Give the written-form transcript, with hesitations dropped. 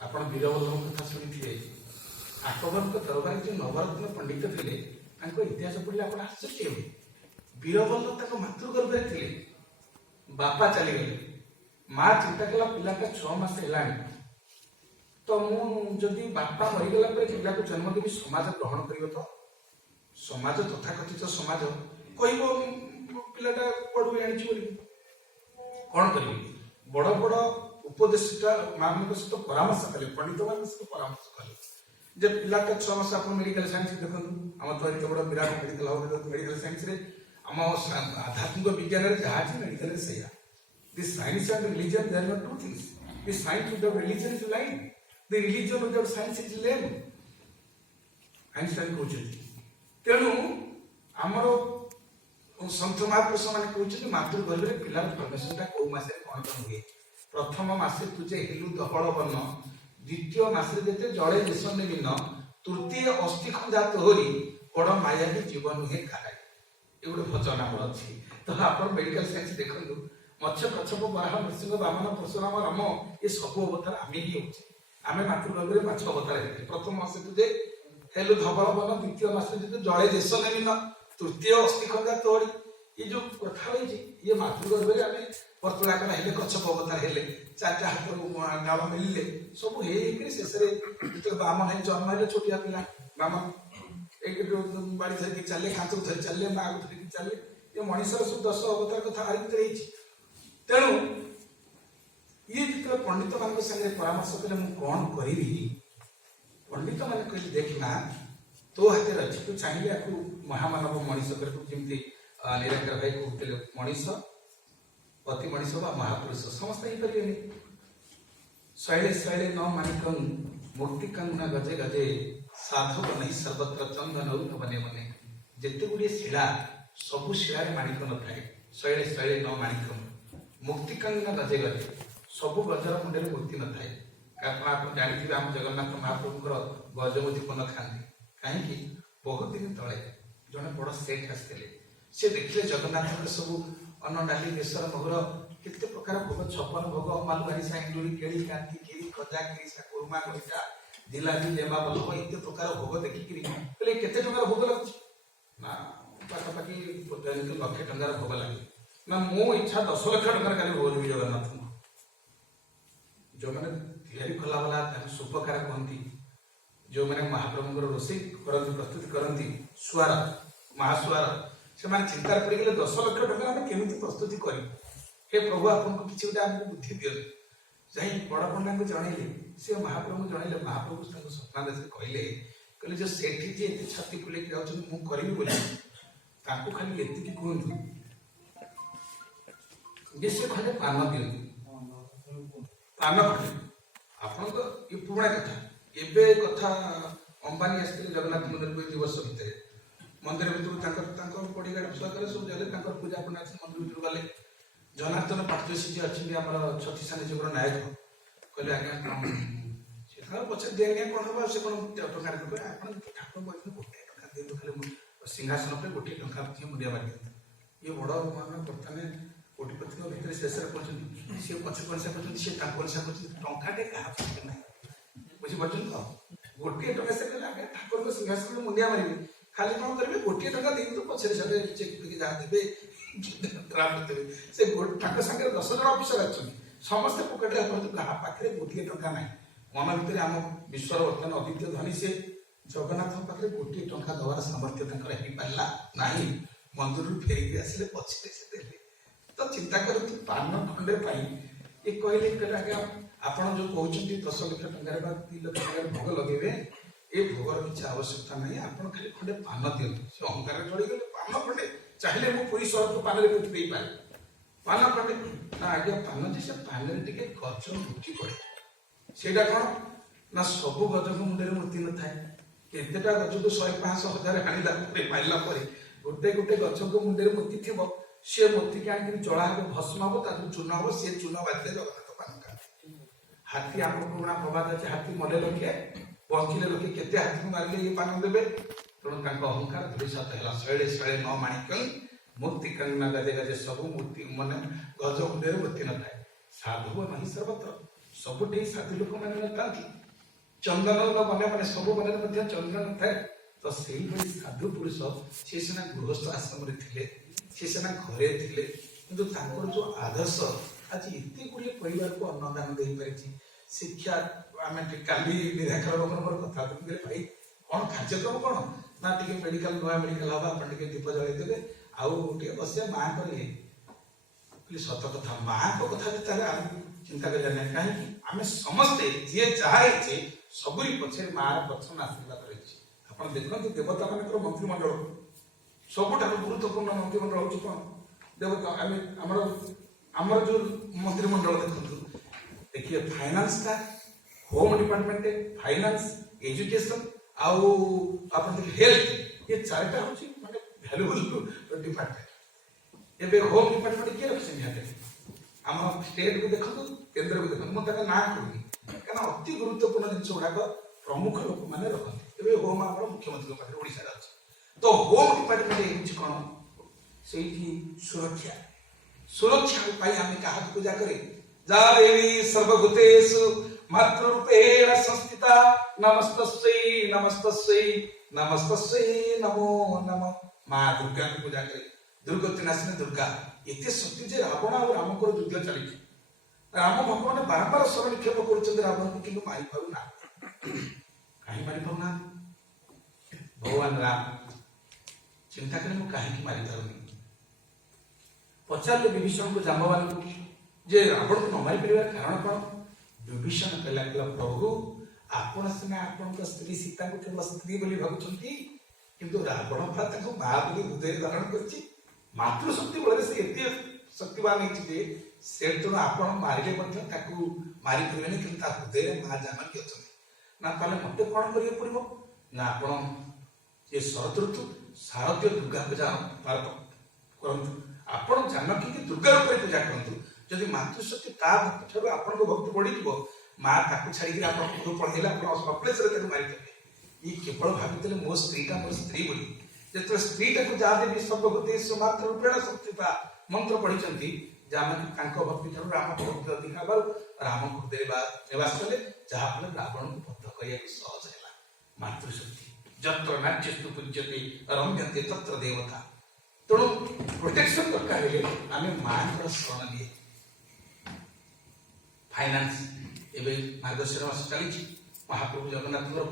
ଆପଣ ବୀରବଲ୍ଲଭଙ୍କ କଥା ଶୁଣିଥିବେ। ଆକବରଙ୍କ ଦରବାରରେ ଯେଉଁ ନବରତ୍ନ ପଣ୍ଡିତ ଥିଲେ ତାଙ୍କ ଇତିହାସ ପଢ଼ିଲେ ଆପଣ ଆଶ୍ଚର୍ଯ୍ୟ ହେବେ। ବୀରବଲ୍ଲଭ ତାଙ୍କ ମାତୃଗର୍ଭରେ ଥିଲେ, ବାପା ଚାଲିଗଲେ, ମା ଚିନ୍ତା କଲା ପିଲାଟା 6 ମାସ ହେଲାଣି, ତ ମୁଁ ଯଦି ବାପା ମରିଗଲା ପରେ ପିଲାକୁ ଜନ୍ମ ଦେବି ସମାଜ ଗ୍ରହଣ କରିବ ତ? ସମାଜ ତଥାକଥିତ ସମାଜ କହିବ ପିଲାଟା ପଢୁ ଆଣିଛି ବୋଲି। କଣ କରିବି? ବଡ ବଡ ଉପଦେଷ୍ଟା ମାନଙ୍କ ସହିତ ପରାମର୍ଶ କଲେ, ପଣ୍ଡିତ ମାନଙ୍କ ସହିତ ପରାମର୍ଶ କଲେ ଯେ ପିଲାଟା 6 ମାସ ଆପଣ ମେଡିକାଲ ସାଇନ୍ସ ଦେଖନ୍ତୁ, ଆମର ତ ଏତେ ବଡ ବିରାଟ ମେଡିକାଲ ହବ, ମେଡିକାଲ ସାଇନ୍ସରେ ଆମ ଆଧ୍ୟାତ୍ମିକ ବିଜ୍ଞାନରେ ଯାହା ଅଛି ମେଡିକାଲରେ ସେଇଆ। The science and religion, they are not two things. The science without religion is blind. The religion without science is lame. Einstein କହୁଛନ୍ତି। ତେଣୁ ଆମର ସନ୍ଥ ମହାପୁରୁଷ ମାନେ କହୁଛନ୍ତି ମାତୃଗର୍ଭରେ ପିଲାର ପ୍ରବେଶଟା କୋଉ ମାସରେ କଣ କଣ ହୁଏ। ପ୍ରଥମ ମାସେ ତୁଜେ ହେଲୁ ଧବଳ ବର୍ଣ୍ଣ, ଦ୍ୱିତୀୟ ମାସରେ ଯେତେ ଜଳେ ଦେଶ ନିମ୍ନ, ତୃତୀୟ ଅସ୍ଥି ଖଞ୍ଜା ତୋହରି, ବଡ ମାୟା ବି ଜୀବନ ନୁହେଁ ଖାଏ। ଏ ଗୋଟେ ଭଜନ ଆମର ଅଛି। ତ ଆପଣ ମେଡିକାଲ ସାଇନ୍ସ ଦେଖନ୍ତୁ, ମତ୍ସ୍ୟ କଚ୍ଛପ ବରାହ ନୃସିଂହ ବାମନ ପରଶୁରାମ ରାମ ଏ ସବୁ ଅବତାର ଆମେ ହିଁ ହଉଛେ। ଆମେ ମାତୃଗର୍ଭରେ 5 ଅବତାର ହେଇଥିଲେ। ପ୍ରଥମ ମାସେ ତୁଜେ ହେଲୁ ଧବଳ ବର୍ଣ୍ଣ, ଦ୍ୱିତୀୟ ମାସରେ ଯେତେ ଜଳେ ଦେଶ ନିମ୍ନ, ତୃତୀୟ ଅସ୍ଥି ଖଞ୍ଜା ତୋହରି। ଏ ଯୋଉ କଥା ରହିଛି ଇଏ ମାତୃଗର୍ଭରେ ଆମେ ବର୍ତ୍ତଳାକାର ହେଲେ, କଚ୍ଛପ ଅବତାର ହେଲେ, 4ଟା ହାତରୁ ଡାଳ ମିଳିଲେ, ସବୁ ହେଇକରି ଶେଷରେ ଯେତେବେଳେ ବାମନ ହେଇ ଜନ୍ମ ହେଲେ, ଛୋଟିଆ ପିଲା ବାମନ ଏଇଠି ବାଡି ଧରିକି ଚାଲିଲେ, ଖାଞ୍ଚକୁ ଧରି ଚାଲିଲେ, ମାଆକୁ ଧରିକି ଚାଲିଲେ। ଏ ମଣିଷର ସବୁ 10 ଅବତାର କଥା ଆରି ଭିତରେ ହେଇଛି। ତେଣୁ ଇଏ ଯେତେବେଳେ ପଣ୍ଡିତ ମାନଙ୍କ ସାଙ୍ଗରେ ପରାମର୍ଶ କଲେ ମୁଁ କଣ କରିବି, ପଣ୍ଡିତ ମାନେ କହିଲେ ଦେଖ ନା ତୋ ହାତରେ ଅଛି, ତୁ ଚାହିଁଲେ ଆକୁ ମହାମାନବ ମଣିଷ କରିବୁ। ଯେମିତି ନିରାକାର ଭାଇ କହୁଥିଲେ, ମଣିଷ ଅତି ମଣିଷ ବା ମହାପୁରୁଷ ସମସ୍ତେ ହେଇପାରିବେନି। ଶୈଳେ ଶୈଳେ ନ ମାଣିକଂ ମୂର୍ତ୍ତିକଂ ନ ଗଜେ ଗଜେ, ସାଧବ ନାହିଁ ସର୍ବତ୍ର ଚନ୍ଦନ ବନେ ବନେ। ଯେତେ ଗୁଡ଼ିଏ ଶିଳା, ସବୁ ଶିଳାରେ ମାଣିକ ନଥାଏ। ଶୈଳେ ଶୈଳେ ନ ମାଣିକଂ ମୂର୍ତ୍ତିକଂ ନ ଗଜେ ଗଜେ, ସବୁ ଗଜର ମୁଣ୍ଡରେ ମୂର୍ତ୍ତି ନଥାଏ। କାରଣ ଆପଣ ଜାଣିଥିବେ ଆମ ଜଗନ୍ନାଥ ମହାପ୍ରଭୁଙ୍କର ଗଜମୁଦି ପନ ଖାଆନ୍ତି। କାହିଁକି? ବହୁତ ଦିନ ତଳେ ଜଣେ ବଡ ସେଠ ଆସିଥିଲେ। ସେ ଦେଖିଲେ ଜଗନ୍ନାଥଙ୍କର ସବୁ ଅନ୍ନ ଡାଲି ବେସର ମହୁର କେତେ ପ୍ରକାର ଭୋଗ, 56 ଭୋଗ, ମାଲୁବାରୀ ସାଇଣ୍ଡୁଳି କେଳି କାନ୍ତି କ୍ଷୀରି ଖଜା କ୍ଷୀରି କୁରୁମା ଗଇଠା ଜିଲାପି ଲେମ୍ବା ବଲ୍ଲଭ ଏତେ ପ୍ରକାର ଭୋଗ ଦେଖିକିରି କହିଲେ କେତେ ଟଙ୍କାର ଭୋଗ ଲାଗୁଛି? ନା ପାଖାପାଖି 1 ଲକ୍ଷ ଟଙ୍କାର ଭୋଗ ଲାଗେ। ନା ମୋ ଇଚ୍ଛା 10 ଲକ୍ଷ ଟଙ୍କାର କାଲି ଭୋଗ ଦେବି ଜଗନ୍ନାଥଙ୍କୁ। ଯୋଉମାନେ ତିଆରି କଲା ବାଲା ତାକୁ ସୁପକାର କୁହନ୍ତି, ଯୋଉମାନେ ମହାପ୍ରଭୁଙ୍କର ରୋଷେଇ କରନ୍ତି, ପ୍ରସ୍ତୁତି କରନ୍ତି, ସୁଆର ମହାସୁଆର, ସେମାନେ ଚିନ୍ତାରେ ପଡିଗଲେ 10 ଲକ୍ଷ ଟଙ୍କା ଆମେ କେମିତି ପ୍ରସ୍ତୁତି କରିବୁ? ହେ ପ୍ରଭୁ ଆପଣଙ୍କୁ କିଛି ଗୋଟେ ଆମକୁ ବୁଦ୍ଧି ଦିଅନ୍ତୁ। ଯାଇ ବଡ ପଣ୍ଡାଙ୍କୁ ଜଣେଇଲେ, ସେ ମହାପ୍ରଭୁଙ୍କୁ ଜଣେଇଲେ। ମହାପ୍ରଭୁ ତାଙ୍କୁ ସ୍ୱପ୍ନାଦେଶରେ କହିଲେ ଯେ ସେଠି ଯିଏ ଏତେ ଛାତି ଫୁଲେଇକି ଯାଉଛନ୍ତି ମୁଁ କରିବି ବୋଲି, ତାଙ୍କୁ ଖାଲି ଏତିକି କୁହନ୍ତୁ ଯେ ସେ ଖଣ୍ଡେ ପାନ ଦିଅନ୍ତୁ। ପାନ ଖଣ୍ଡେ। ଆପଣ ତ ଏ ପୁରୁଣା କଥା, ଏବେ କଥା ଅମ୍ବାନୀ ଆସିଥିଲେ ଜଗନ୍ନାଥ ମନ୍ଦିରକୁ 2 ବର୍ଷ ଭିତରେ। ମନ୍ଦିର ଭିତରୁ ତାଙ୍କ ବଡିଗାର୍ଡ ସହକାରେ ସବୁ ଗଲେ, ତାଙ୍କର ପୂଜା ପଣ୍ଡା ଅଛି, ମନ୍ଦିର ଭିତରୁ ଗଲେ। ଜନାର୍ଦ୍ଦନ ପାଟ୍ଟୋଷୀ ଯିଏ ଅଛନ୍ତି ଆମର ଛତିଶା ଯୁଗର ନାୟକ, କହିଲେ ଆଜ୍ଞା ସେ ତାଙ୍କର ପଛରେ ଦିଆ ଆଜ୍ଞା କଣ ହବ, ସେ କଣ ଟଙ୍କାରେ ଦେବେ? ଆପଣ ଠାକୁର କହିଛନ୍ତି 1 ଟଙ୍କା ଦିଅନ୍ତୁ, ଖାଲି ସିଂହାସନ ଉପରେ 1 ଟଙ୍କା ମୁଦିଆ ମାରି ଦିଅନ୍ତୁ। ଇଏ ବଡ ବର୍ତ୍ତମାନେ କୋଟିପତିଙ୍କ ଭିତରେ ଶେଷରେ ପହଞ୍ଚନ୍ତି। ସିଏ ପଛେ ପଇସା କରୁଛନ୍ତି, ସିଏ ତାଙ୍କ ପଇସା କରୁଛନ୍ତି, ଟଙ୍କାଟେ କାହା ପଛରେ ନାହିଁ। ବୁଝିପାରୁଛନ୍ତି ତ? 1 ଟଙ୍କା ସେ କହିଲେ ଆଜ୍ଞା ଠାକୁରଙ୍କ ସିଂହାସନ ମୁଣ୍ଡିଆ ମାରିବେ, ଖାଲି କଣ କରିବେ 1 ଟଙ୍କା ଦିଅନ୍ତୁ, ପଛରେ ସେ ଚେକ୍ ଯାହା ଦେବେ ଦେବେ। ସେ ତାଙ୍କ ସାଙ୍ଗରେ 10 ଜଣ ଅଫିସର ଅଛନ୍ତି, ସମସ୍ତେ ପକେଟରେ ଆପଣଙ୍କୁ, କାହା ପାଖରେ 1 ଟଙ୍କା ନାହିଁ। ମନ ଭିତରେ ଆମ ବିଶ୍ୱର ବର୍ତ୍ତମାନ ଅଦ୍ୱିତୀୟ ଧନୀ ସେ ଜଗନ୍ନାଥଙ୍କ ପାଖରେ 1 ଟଙ୍କା ଦେବାର ସାମର୍ଥ୍ୟ ତାଙ୍କର ହେଇପାରିଲା ନାହିଁ। ମନ୍ଦିରରୁ ଫେରିକି ଆସିଲେ, ପଛରେ ସେ ଦେଲେ। ତ ଚିନ୍ତା କରନ୍ତୁ, ପାନ ଖଣ୍ଡେ ପାଇଁ ଏ କହିଲେ ଆଜ୍ଞା ଆପଣ ଯୋଉ କହୁଛନ୍ତି 10 ଲକ୍ଷ ଟଙ୍କାରେ ବା 2 ଲକ୍ଷ ଟଙ୍କାରେ ଭୋଗ ଲଗେଇବେ, ଏ ଭୋଗର କିଛି ଆବଶ୍ୟକତା ନାହିଁ, ଆପଣ ଖାଲି ଖଣ୍ଡେ ପାନ ଦିଅନ୍ତୁ। ସେ ଅହଙ୍କାରରେ ଚଳିଗଲେ। ପାନ ଖଣ୍ଡେ ଚାହିଁଲେ ମୁଁ ପୁରୀ ସହରକୁ ପାନରେ ପୋତି ଦେଇପାରେ, ପାନ ଖଣ୍ଡେ ନା ଆଜ୍ଞା ପାନ ଯେ ସେ ପାନରେ ଟିକେ ଗଛ ମୂର୍ତ୍ତି ପଡେ। ସେଇଟା କଣ ନା ସବୁ ଗଜକୁ ମୁଣ୍ଡରେ ମୂର୍ତ୍ତି ନଥାଏ। କେତେଟା ଗଜକୁ 100, 500, 1000 ଆଣିଲା ପରେ ମାରିଲା ପରେ ଗୋଟେ ଗଛକୁ ମୁଣ୍ଡରେ ମୂର୍ତ୍ତି ଥିବ, ସେ ମୂର୍ତ୍ତିକି ଆଣିକି ଜଳା ହବ, ଭସ୍ମ ହବ, ତା ଚୂନ ହବ, ସେ ଚୂନ ବାଜିଲେ ଜଗନ୍ନାଥ ପାନ ଖାଆନ୍ତି। ହାତୀ ଆମ ପୁରୁଣା ପ୍ରବାଦ ଅଛି, ହାତୀ ମଲେ ଲକ୍ଷେ ବଞ୍ଚିଲେ ଲୋକେ, କେତେ ହାତୀକୁ ମାରିଲେ ଇଏ ପାନ ଦେବେ? ତେଣୁ ତାଙ୍କ ଅହଙ୍କାର ଧୂଳିସାତ ହେଲା। ଶୈଳେ ଶୈଳେ ନ ମାଣିକଂ ମୂର୍ତ୍ତିକଂ ନ ଗଜେ ଗଜେ, ସବୁ ମୂର୍ତ୍ତି ମାନେ ଗଜ ମୁଣ୍ଡରେ ମୂର୍ତ୍ତି ନଥାଏ। ସାଧବ ନାହିଁ ସର୍ବତ୍ର ସବୁଠି ସାଧୁ ଲୋକମାନେ ନଥାନ୍ତି, ଚନ୍ଦନର ବନେ ମାନେ ସବୁ ବନରେ ମଧ୍ୟ ଚନ୍ଦନ ଥାଏ। ତ ସେଇଭଳି ସାଧୁ ପୁରୁଷ ସେ ସିନା ଗୃହସ୍ଥ ଆଶ୍ରମରେ ଥିଲେ, ସେ ସିନା ଘରେ ଥିଲେ, କିନ୍ତୁ ତାଙ୍କର ଯୋଉ ଆଦର୍ଶ ଆଜି ଏତେ ଗୁଡ଼ିଏ ପରିବାରକୁ ଅନ୍ନଦାନ ଦେଇପାରିଛି। ଶିକ୍ଷା ଆମେ କାଲି ନିରାକାର ବାବୁଙ୍କର କଥା କହିଲେ, ଭାଇ କଣ କାର୍ଯ୍ୟକ୍ରମ କଣ ନା ଟିକେ ମେଡିକାଲ ନୂଆ ମେଡିକାଲ ହବା, ଆପଣ ଟିକେ ଦୀପ ଜଳେଇ ଦେବେ ଆଉ ଟିକେ ବସିବା ମାଆଙ୍କର ଇଏ କହିଲେ ସତ କଥା। ମାଆଙ୍କ କଥା ବି ତାହେଲେ ଆମକୁ ଚିନ୍ତା କରିବା ନାହିଁ, କାହିଁକି ଆମେ ସମସ୍ତେ ଯିଏ ଯାହା ହେଇଛେ ସବୁରି ପଛରେ ମାଆର ପ୍ରଥମ ଆଶୀର୍ବାଦ ରହିଛି। ଆପଣ ଦେଖନ୍ତୁ ଦେବତା ମାନଙ୍କର ମନ୍ତ୍ରିମଣ୍ଡଳ ସବୁଠାରୁ ଗୁରୁତ୍ୱପୂର୍ଣ୍ଣ ମନ୍ତ୍ରିମଣ୍ଡଳ ହଉଛି କଣ? ଦେବତା ଆମେ ଆମର ଯୋଉ ମନ୍ତ୍ରିମଣ୍ଡଳ ଦେଖନ୍ତୁ, ଦେଖିବେ ଫାଇନାନ୍ସଟା, ହୋମ ଡିପାର୍ଟମେଣ୍ଟ, ଫାଇନାନ୍ସ, ଏଜୁକେସନ ଆଉ ଆପଣ ଦେଖିଲେ ହେଲ୍ଥ, ଏ ଚାରିଟା ହଉଛି ମାନେ ଭ୍ୟାଲୁଏବଲ ଡିପାର୍ଟମେଣ୍ଟ। ଏବେ ହୋମ ଡିପାର୍ଟମେଣ୍ଟ କିଏ ରଖିଛନ୍ତି ହାତରେ? ଆମ ଷ୍ଟେଟକୁ ଦେଖନ୍ତୁ, କେନ୍ଦ୍ରକୁ ଦେଖନ୍ତୁ, ମୁଁ ତାଙ୍କ ନାଁ କହୁନି କାରଣ ଅତି ଗୁରୁତ୍ୱପୂର୍ଣ୍ଣ ଜିନିଷ ଗୁଡାକ ପ୍ରମୁଖ ଲୋକମାନେ ରଖନ୍ତି। ଏବେ ହୋମ ଆମର ମୁଖ୍ୟମନ୍ତ୍ରୀଙ୍କ ପାଖରେ ଓଡ଼ିଶାରେ ଅଛି। ତ ହୋମ ଡିପାର୍ଟମେଣ୍ଟ ହେଉଛି କଣ? ସେଇଠି ସୁରକ୍ଷା ପାଇଁ ଆମେ କାହାକୁ ପୂଜା କରେ? ଯା ଦେବୀ ସର୍ବଭୂତେଷୁ ମାତୃରୂପେଣ ସଂସ୍ଥିତା ନମସ୍ତସ୍यै ନମସ୍ତସ୍यै ନମସ୍ତସ୍यै ନମୋ ନମଃ। ମା ଦୁର୍ଗାଙ୍କୁ ପୂଜା କରେ। ଦୁର୍ଗତି ନାଶିନୀ ଦୁର୍ଗା ଏତେ ଶକ୍ତି ଯେ ରାବଣ ଆଉ ରାମଙ୍କର ଯୁଦ୍ଧ ଚାଲିଛି। ରାମ ଭଗବାନ ବାରମ୍ବାର ସ୍ୱର ନିକ୍ଷେପ କରୁଛନ୍ତି ରାବଣକୁ, କିନ୍ତୁ ମାରି ପାରୁନାହାନ୍ତି। କାହିଁ ମାରି ପାରୁନାହାନ୍ତି? ଭଗବାନ ରାମ ଚିନ୍ତା କଲେ ମୁଁ କାହିଁକି ମାରି ପାରୁନି? ପଚାରିଲେ ବିଭୀଷଣକୁ, ଜାମ୍ବବାନଙ୍କୁ ଯେ ରାବଣକୁ ନ ମାରି ପାରିବାର କାରଣ କଣ? ବିଭୀଷଣ କହିଲା ପ୍ରଭୁ ଆପଣ ସିନା ଆପଣଙ୍କ ସ୍ତ୍ରୀ ସୀତାଙ୍କୁ କେବଳ ସ୍ତ୍ରୀ ବୋଲି ଭାବୁଛନ୍ତି, କିନ୍ତୁ ରାବଣ ପରା ତାଙ୍କୁ ମା ବୋଲି ହୃଦୟରେ ଧାରଣ କରିଛି। ମାତୃଶକ୍ତି ବଳରେ ସେ ଏତେ ଶକ୍ତିବାନ ହେଇଛି ଯେ ସେ ତେଣୁ ଆପଣ ମାରିଲେ ମଧ୍ୟ ତାକୁ ମାରିପାରିବେନି, କିନ୍ତୁ ତା ହୃଦୟରେ ମା ଜାନକୀ ଅଛନ୍ତି। ନା ତାହେଲେ ମତେ କଣ କରିବାକୁ ପଡିବ? ନା ଆପଣ ଏ ଶରତ ଋତୁ ଶାରଦୀୟ ଦୁର୍ଗା ପୂଜା କରନ୍ତୁ। ଆପଣ ଜାନକୀକି ଦୁର୍ଗା ରୂପରେ ପୂଜା କରନ୍ତୁ। ଯଦି ମାତୃଶକ୍ତି ତା ଭକ୍ତି ଠାରୁ ଆପଣଙ୍କ ଭକ୍ତି ବଢିଯିବ, ମା ତାକୁ ଛାଡିକି ଆପଣଙ୍କ ଘରୁ ପଳେଇଲେ ଆପଣ ସପ୍ଲେସରେ ତାକୁ ମାରିଦେବେ। ଇଏ କେବଳ ଭାବିଥିଲେ ମୋ ସ୍ତ୍ରୀଟା ମୋର ସ୍ତ୍ରୀ ବୋଲି। ଯେତେବେଳେ ସ୍ତ୍ରୀଟାକୁ ଯାହା ଦେବି ସର୍ବଭୂତେଷୁ ମାତୃରୂପେଣ ସଂସ୍ଥିତା ମନ୍ତ୍ର ପଢିଛନ୍ତି, ଜାନକୀ ତାଙ୍କ ଭକ୍ତି ଠାରୁ ରାମ ଭକ୍ତି ଅଧିକ ହେବାରୁ ରାମ ହୃଦୟରେ ନିବାସ କଲେ, ଯାହାଫଳରେ ରାବଣକୁ ବଦ୍ଧ କରିବାକୁ ସହଜ ହେଲା। ମାତୃଶକ୍ତି ଯତ୍ର ନାଟ୍ୟସ୍ତୁ ପୂଜ୍ୟତେ ରମ୍ୟତେ ତତ୍ର ଦେବତା। ତେଣୁ ପ୍ରୋଟେକ୍ସନ ଦରକାର ହେଲେ ଆମେ ମାଙ୍କର ଶରଣ ନିଏ। ଫାଇନାନ୍ସ ଏବେ ମାର୍ଗଶିର ମାସ ଚାଲିଛି, ମହାପ୍ରଭୁ ଜଗନ୍ନାଥଙ୍କର